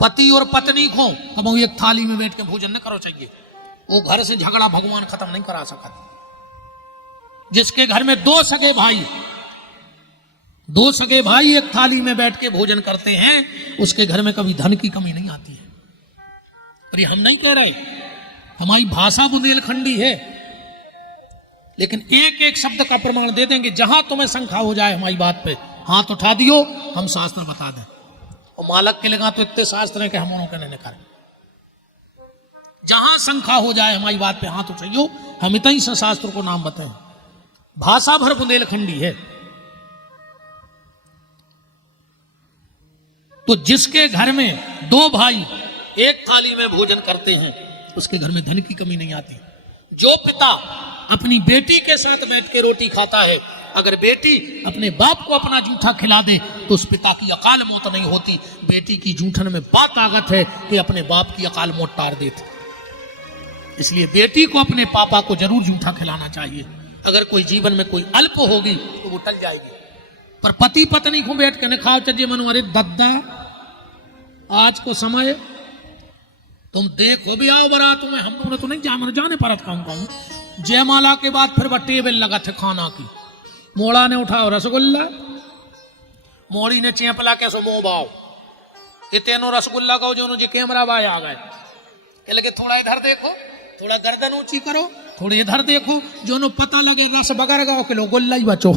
पति और पत्नी को कब एक थाली में बैठ के भोजन न करो चाहिए। वो घर से झगड़ा भगवान खत्म नहीं करा सकता। जिसके घर में दो सगे भाई एक थाली में बैठ के भोजन करते हैं, उसके घर में कभी धन की कमी नहीं आती है। और ये हम नहीं कह रहे, हमारी भाषा बुंदेलखंडी है, लेकिन एक एक शब्द का प्रमाण दे देंगे। जहां तुम्हें शंका हो जाए हमारी बात पे हाथ उठा दियो, हम शास्त्र बता दें। और मालक के लगा तो इतने शास्त्र हैं कि हम उन्होंने कहने करें। जहां शंका हो जाए हमारी बात पे हाथ उठाइयो, हम इतनी से शास्त्र को नाम बताएं। भाषा भर बुंदेलखंडी है। तो जिसके घर में दो भाई एक थाली में भोजन करते हैं, उसके घर में धन की कमी नहीं आती। जो पिता अपनी बेटी के साथ बैठ के रोटी खाता है, अगर बेटी अपने बाप को अपना जूठा खिला दे तो उस पिता की अकाल मौत नहीं होती। बेटी की जूठन में बात ताकत है कि अपने बाप की अकाल मौत टार देती। इसलिए बेटी को अपने पापा को जरूर जूठा खिलाना चाहिए। अगर कोई जीवन में कोई अल्प होगी तो वो टल जाएगी। पर पति पत्नी को बैठ के न खाओ चजे मनो, अरे दद्दा आज को समय तुम देखो भी आओ बारात में, हम लोगों ने तो नहीं जाने परत खाऊं। जयमाला के बाद फिर वह टेबल लगा थे खाना की। मोड़ा ने उठाओ रसगुल्ला, मोड़ी ने चेपला कैसो मोह बाओ, इतनो रसगुल्ला का जो जी कैमरा बाय आ गए। लगे थोड़ा इधर देखो, थोड़ा गर्दन ऊंची करो, थोड़े इधर देखो, जो नो पता लगे रस बगर गाओ के लो गुल्ला ही बचो।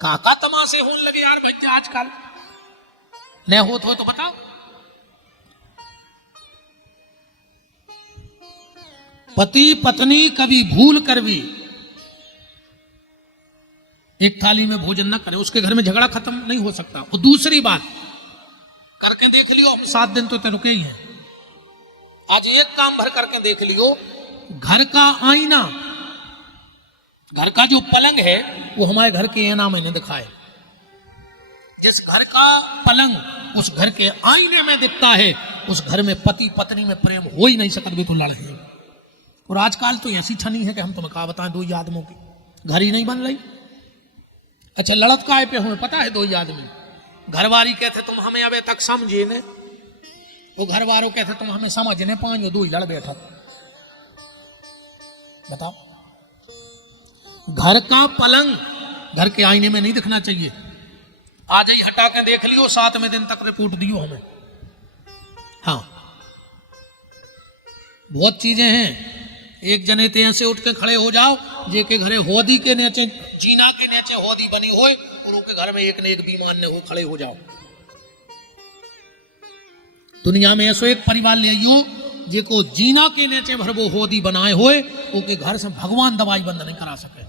काका तमाशे होने लगे यार बच्चे आजकल, न होत हो तो बताओ। पति पत्नी कभी भूल कर भी एक थाली में भोजन न करे, उसके घर में झगड़ा खत्म नहीं हो सकता। और दूसरी बात करके देख लियो, हम 7 दिन तो रुके ही हैं। आज एक काम भर करके देख लियो, घर का आईना, घर का जो पलंग है वो हमारे घर के ऐना मैंने दिखाए। जिस घर का पलंग उस घर के आईने में दिखता है, उस घर में पति पत्नी में प्रेम हो ही नहीं सकता भी तो लड़े। और आजकल तो ऐसी ठनी है कि हम तुम्हें कहा बताएं, 2 ही आदमियों की घर ही नहीं बन रही। अच्छा लड़त काय पे हमें पता है, 2 ही आदमी। घरवारी कहते तुम हमें अबे तक समझे ने, वो घर वालों कहते तुम हमें समझने पाओ, 2 ही लड़ बैठा। बताओ, घर का पलंग घर के आईने में नहीं दिखना चाहिए। आज ही हटा के देख लियो, 7वें दिन तक रिपोर्ट दियो हमें। हाँ बहुत चीजें हैं। एक जने ते ऐसे उठ के खड़े हो जाओ, जे के घरे होदी के नीचे, जीना के नीचे होदी बनी होए, और उनके घर में एक ने एक बीमान ने हो खड़े हो जाओ। दुनिया में ऐसो एक परिवार ले आइयो जे को जीना के नीचे भर वो होदी बनाए होए, उनके घर से भगवान दवाई बंद नहीं करा सके।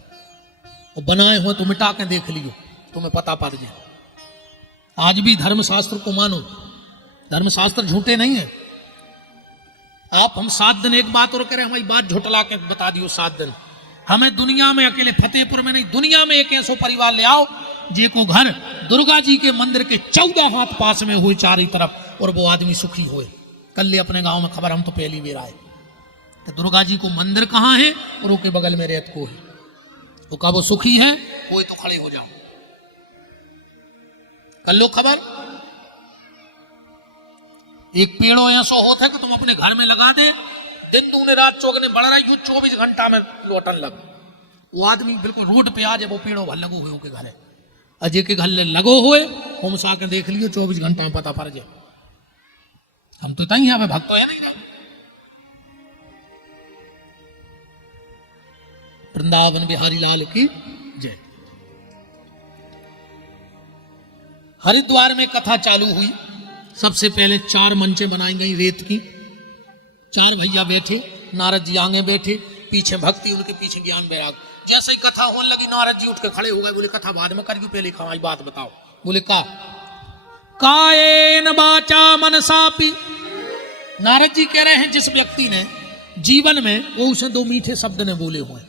और बनाए हो तो मिटा के देख लियो, तुम्हें पता पड़ जाए। आज भी धर्मशास्त्र को मानो, धर्मशास्त्र झूठे नहीं है। आप हम 7 दिन एक बात और करें, हमारी बात झुटला के बता दियो 7 दिन। हमें दुनिया में अकेले फतेहपुर में नहीं, दुनिया में एक ऐसा परिवार ले आओ जी को घर दुर्गा जी के मंदिर के 14 हाथ पास में हुए चारों तरफ, और वो आदमी सुखी हुए। कल ले अपने गांव में खबर, हम तो पहली बार आए कि दुर्गा जी को मंदिर कहाँ है और उसके बगल में रेत को है। तो कहा वो सुखी है, कोई तो खड़े हो जाओ। कल लो खबर, एक पेड़ों ऐसा होता है कि तुम अपने घर में लगा दे, दिन दूने रात चौगने बढ़ रही हो, 24 घंटा में लौटन लग। वो आदमी बिल्कुल रोड पे आ जाए, वो पेड़ों भर लगो हुए के घर है, अजय के घर लगो हुए, हम सा के देख लियो 24 घंटा में पता पड़ जाए। हम तो तई यहाँ भक्त है नहीं। वृंदावन बिहारी लाल की जय। हरिद्वार में कथा चालू हुई। सबसे पहले 4 मंचे बनाई गई रेत की, 4 भैया बैठे, नारद जी आगे बैठे, पीछे भक्ति, उनके पीछे ज्ञान वैराग। जैसे ही कथा होने लगी, नारद जी उठ के खड़े हो गए, बोले कथा बाद में करियो, पहले हमारी बात बताओ। बोले कायेन वाचा मनसापि। नारद जी कह रहे हैं जिस व्यक्ति ने जीवन में वो उसे 2 मीठे शब्द ने बोले हुए,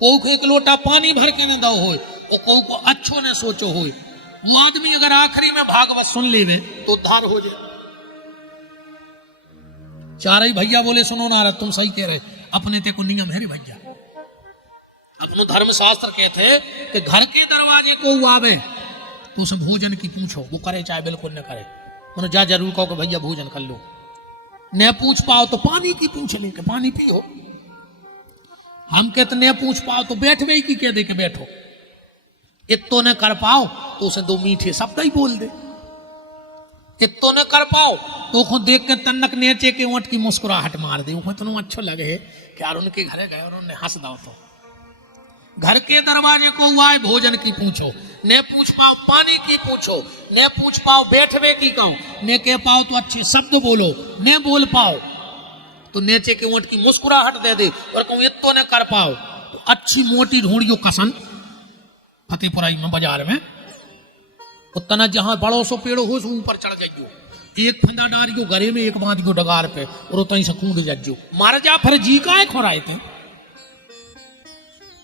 को एक लोटा पानी भर के न दो होए, और को अच्छो ने सोचो होए, वो आदमी अगर आखिरी में भागवत सुन लेवे तो उद्धार हो जाए। 4 ही भैया बोले सुनो नारद तुम सही कह रहे, अपने ते को नियम है रे भैया। अपनो धर्मशास्त्र कहते हैं कि घर के दरवाजे को आवे तो उसे भोजन की पूछो, वो करे चाहे बिल्कुल न करे। मैंने जा जरूर कहो कि भैया भोजन कर लो। न पूछ पाओ तो पानी की पूछ ले के पानी पियो। हम कहते न पूछ पाओ तो बैठ गई की कह दे के बैठो। इतो न कर पाओ तो उसे दो मीठे शब्द ही बोल दे। इतो न कर पाओ तो खुद देख के तन्नक नेचे के ऊँट की मुस्कुराहट मार दे। वो इतना अच्छा लगे कि यार उनके घरे गए और उन्होंने हंस दो। तो घर के दरवाजे को हुआ है भोजन की पूछो, ने पूछ पाओ पानी की पूछो, ने पूछ पाओ बैठवे की कहो, ने कह पाओ तो अच्छे शब्द बोलो, ने बोल पाओ तो नेचे के ऊँट की मुस्कुराहट दे दे। और कहूँ इतो न कर पाओ तो अच्छी मोटी ढूंढियो कसन फतेहपुराई में बाजार में उतना जहां बड़ो सो पेड़ हो सो ऊपर चढ़ जाइयो, एक फंदा डारियो घरे में एक बांध डगार पे और उतनी से कूद जाइयो। मार जा फिर जी का है खोराए थे।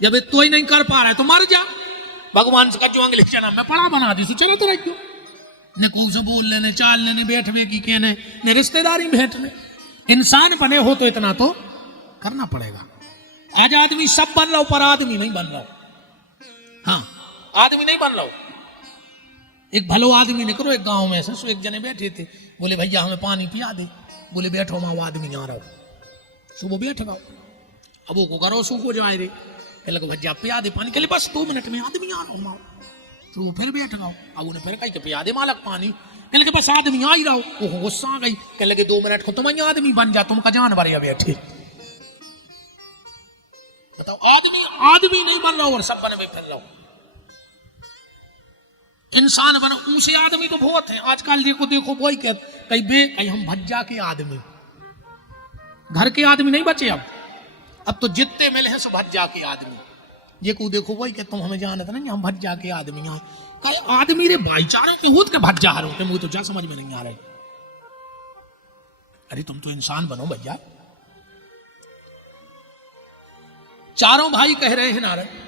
जब तो ही नहीं कर पा रहा है तो मर जा। भगवान का जो अंग्रेजी चना में पड़ा बना दी चलो तो रखियो। ने को से बोल लेने चाल लेने बैठने की कहने ने रिश्तेदारी भेंटने। इंसान बने हो तो इतना तो करना पड़ेगा। आज आदमी सब बन रहा पर आदमी नहीं बन रहा। हाँ आदमी नहीं बन रहा। एक भलो आदमी निकलो एक गांव में से सो एक जने बैठे थे, बोले भैया हमें पानी पिया दे। बोले बैठो माँ वो आदमी आ रहा हो। सो वो बैठ गया। अब वो करो सो को जाए रे कह लगे भैया पिया दे पानी। कहले बस 2 मिनट में आदमी आ रहा हूँ। तो वो फिर बैठ गया। अब उन्हें फिर कही पिया दे मालक पानी। कह लगे बस आदमी आ ही रहा हो। वो गुस्सा आ गई। कह लगे 2 मिनट को तुम आदमी बन जा, तुमका जान भरे बैठे। बताओ आदमी नहीं बन रहा और सब बने फिर रहा हूं। इंसान बनो ऊंचे आदमी तो बहुत है आजकल। देखो वही कहीं हम भज्जा के आदमी, घर के आदमी नहीं बचे। अब तो जितने मिले हैं सो भज्जा के आदमी। ये को देखो वही कि तुम हमें जानते नहीं हम भज्जा के आदमी हैं। कई आदमी रे भाईचारों के होत के भज्जा हरो के मुझे तो जा समझ में नहीं आ रहे। अरे तुम तो इंसान बनो भैया। चारों भाई कह रहे हैं नारद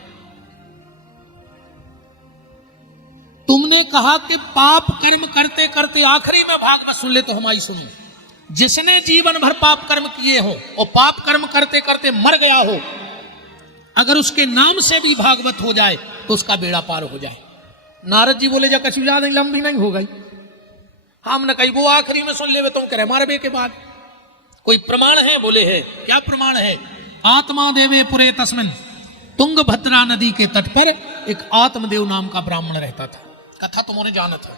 तुमने कहा कि पाप कर्म करते करते आखिरी में भाग में सुन ले तो हमारी सुनो। जिसने जीवन भर पाप कर्म किए हो और पाप कर्म करते करते मर गया हो, अगर उसके नाम से भी भागवत हो जाए तो उसका बेड़ा पार हो जाए। नारद जी बोले जा कछु ज्यादा लंबी नहीं हो गई। हमने कही वो आखिरी में सुन ले तुम कह रहे मारबे के बाद कोई प्रमाण है? बोले है। क्या प्रमाण है? आत्मा देवे पुरे तस्मिन, तुंगभद्रा नदी के तट पर एक आत्मदेव नाम का ब्राह्मण रहता था। कथा तुम्हारे जाना था।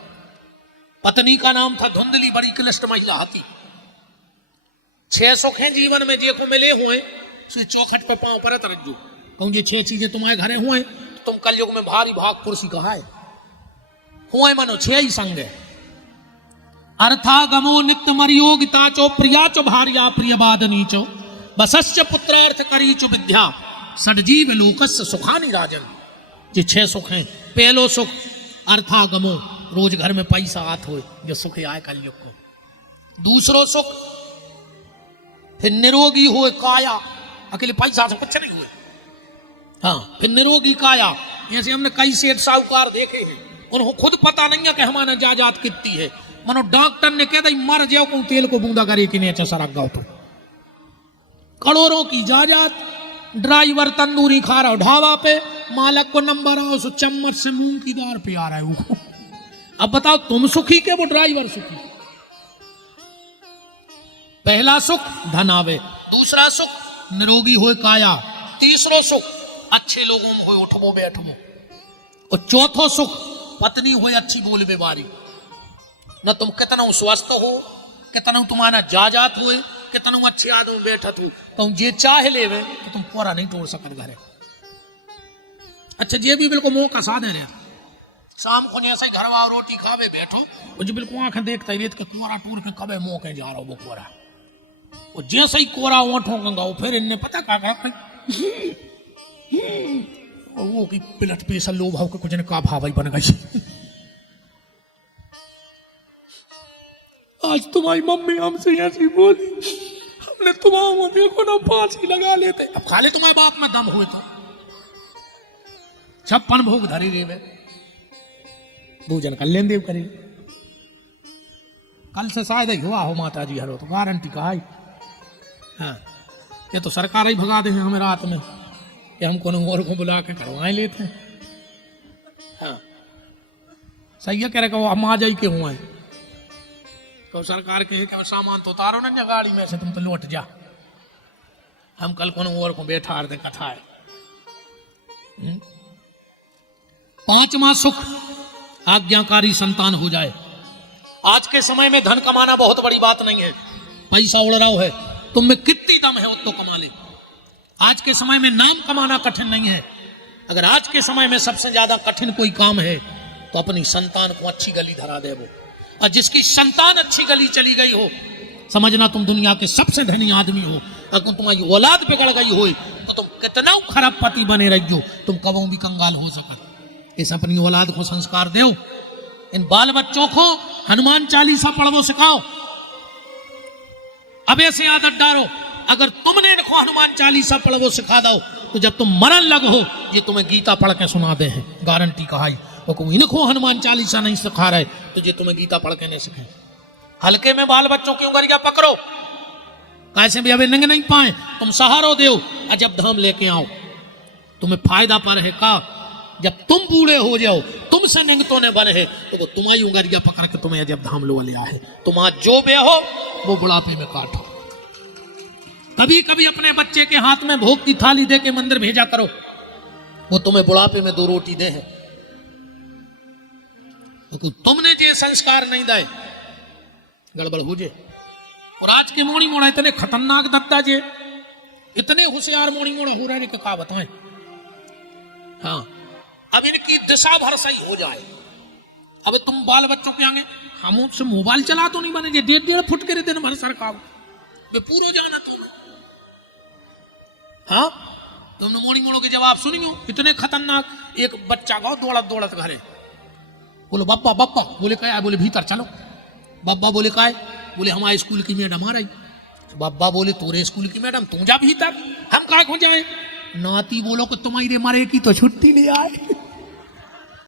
पत्नी का नाम था धुंधली, बड़ी क्लिष्ट महिला थी। 6 सुख हैं जीवन में, जे को मिले हुए सो चौखट पे पांव परत रखो। कहूँ ये 6 चीजें तुम्हारे घरे हुए तो तुम कलयुग में भारी भाग पुरुषी कहा है हुए मनो 6 ही संग है। अर्थागमो नित्य मरियोगिता चो प्रिया चो भार्या प्रियवादनी चो बसश्च पुत्रार्थ करी चो विद्या सदजीव लोकस्य सुखानि राजन। ये 6 सुख हैं। पहलो सुख अर्थागमो, रोज घर में पैसा आत हो जो सुख आए कलयुग को। दूसरो सुख फिर निरोगी हो काया, अकेले पैसा से कुछ नहीं हुए। हाँ फिर निरोगी काया, जैसे हमने कई सेठ साहूकार देखे हैं उनको खुद पता नहीं है कि हमारे जायदाद कितनी है। मनो डॉक्टर ने कह दी मर जाओ को तेल को बूंदा करे कि नहीं सड़क गाओ तो करोड़ों की जायदाद, ड्राइवर तंदूरी खा रहा हो ढाबा पे, मालक को नंबर आओ सो चम्मच से मूंग की दाल पे आ रहा है वो। अब बताओ तुम सुखी के वो ड्राइवर सुखी? पहला सुख धन आवे, दूसरा सुख निरोगी हो काया, तीसरो सुख अच्छे लोगों में हो उठबो बैठबो, और चौथो सुख पत्नी हो अच्छी बोल बेबारी। न तुम कितना स्वस्थ हो, कितना तुम्हारा जाजात हुए, कितना अच्छे आदमी बैठत हो, तुम जे चाहे लेवे तो तुम पूरा नहीं तोड़ सकत घरे। अच्छा जे भी बिल्कुल मुंह का साधे रहे, शाम को ऐसा ही घर वाव रोटी खावे बैठो और जो बिल्कुल आंखें देखता ही रेत के कोरा टूर के कबे मुंह के जा रहा हो वो कोरा, और जैसे ही कोरा ओठों गंगा फिर इनने पता क्या वो की पिलट पे लो भाव के कुछ ने का भाव बन गई। आज तुम्हारी मम्मी हमसे ऐसी बोली, हमने तुम्हारी मम्मी को ना फांसी लगा लेते। अब खाले तुम्हारे बाप में दम हुए तो 56 भोग धरी रेवे, भोजन कर लेन देव करी। कल से शायद ही हुआ हो माता जी हरो तो गारंटी कहा। हाँ ये तो सरकार ही भगा दे हमें रात में कि हम कोनो और को बुला के करवाए लेते हैं। हाँ सही है, कह रहे वो हम आ जाई के हुए तो सरकार के सामान तो उतारो ना गाड़ी में से, तुम तो लौट जा, हम कल को और को बैठा दे कथा है। पांचवा सुख आज्ञाकारी संतान हो जाए। आज के समय में धन कमाना बहुत बड़ी बात नहीं है, पैसा उड़ रहा है, तुम में कितनी दम है तो कमा ले। आज के समय में नाम कमाना कठिन नहीं है। अगर आज के समय में सबसे ज्यादा कठिन कोई काम है तो अपनी संतान को अच्छी गली धरा दे वो, और जिसकी संतान अच्छी गली चली गई हो, समझना तुम दुनिया के सबसे धनी आदमी हो। अगर तुम्हारी औलाद बिगड़ गई हो तो तुम कितना खराब पति बने रहो, तुम कबों भी कंगाल हो सके। इस अपनी औलाद को संस्कार दो। इन बाल बच्चों को हनुमान चालीसा पढ़वो सिखाओ। अब ऐसे आदत डालो, अगर तुमने इनको हनुमान चालीसा पढ़वो सिखा दो तो जब तुम मरण लगो ये तुम्हें गीता पढ़ के सुना दे हैं, गारंटी कहाई। वो इनको हनुमान चालीसा नहीं सिखा रहे तो ये तुम्हें गीता पढ़ के नहीं सिखे। हल्के में बाल बच्चों की उंगलियां पकड़ो, कैसे भी अभी नंग नहीं पाए, तुम सहारो दो, अजब धाम लेके आओ। तुम्हें फायदा पर है का, जब तुम बूढ़े हो जाओ, तुमसे निंग तो ने बने है तो वो तुम्हारी उंगलियां पकड़ के तुम्हें अजब धाम लो लिया है। तुम आज जो बे हो वो बुढ़ापे में काटो। कभी कभी अपने बच्चे के हाथ में भोग की थाली दे के मंदिर भेजा करो, वो तुम्हें बुढ़ापे में 2 रोटी दे है। तो तुमने जे संस्कार नहीं दे गड़बड़ हो जे। और आज के मोड़ी मोड़ा इतने खतरनाक दत्ता जे, इतने होशियार मोड़ी मोड़ा हो रहे हैं क्या बताएं। हाँ, अब इनकी दिशा भर सही हो जाए। अब तुम बाल बच्चों के आगे हम उससे मोबाइल चला तो नहीं बने, 1.5 फुट के दिन भर सरकार पूरा जाना तुम्हें। हाँ, तुमने मोड़ी मोड़ो के जवाब सुनियो, इतने खतरनाक। एक बच्चा गो दौड़त दौड़त घरे, बोलो बब्बा बब्बा, बोले क्या? बोले भीतर चलो। बब्बा बोले क्या? बोले हमारे स्कूल की मैडम आ रही। बब्बा बोले तोरे स्कूल की मैडम, तू जा भीतर, हम कहा खो जाए। नाती बोलो कि तुम्हारे मरे की तो छुट्टी ले आए।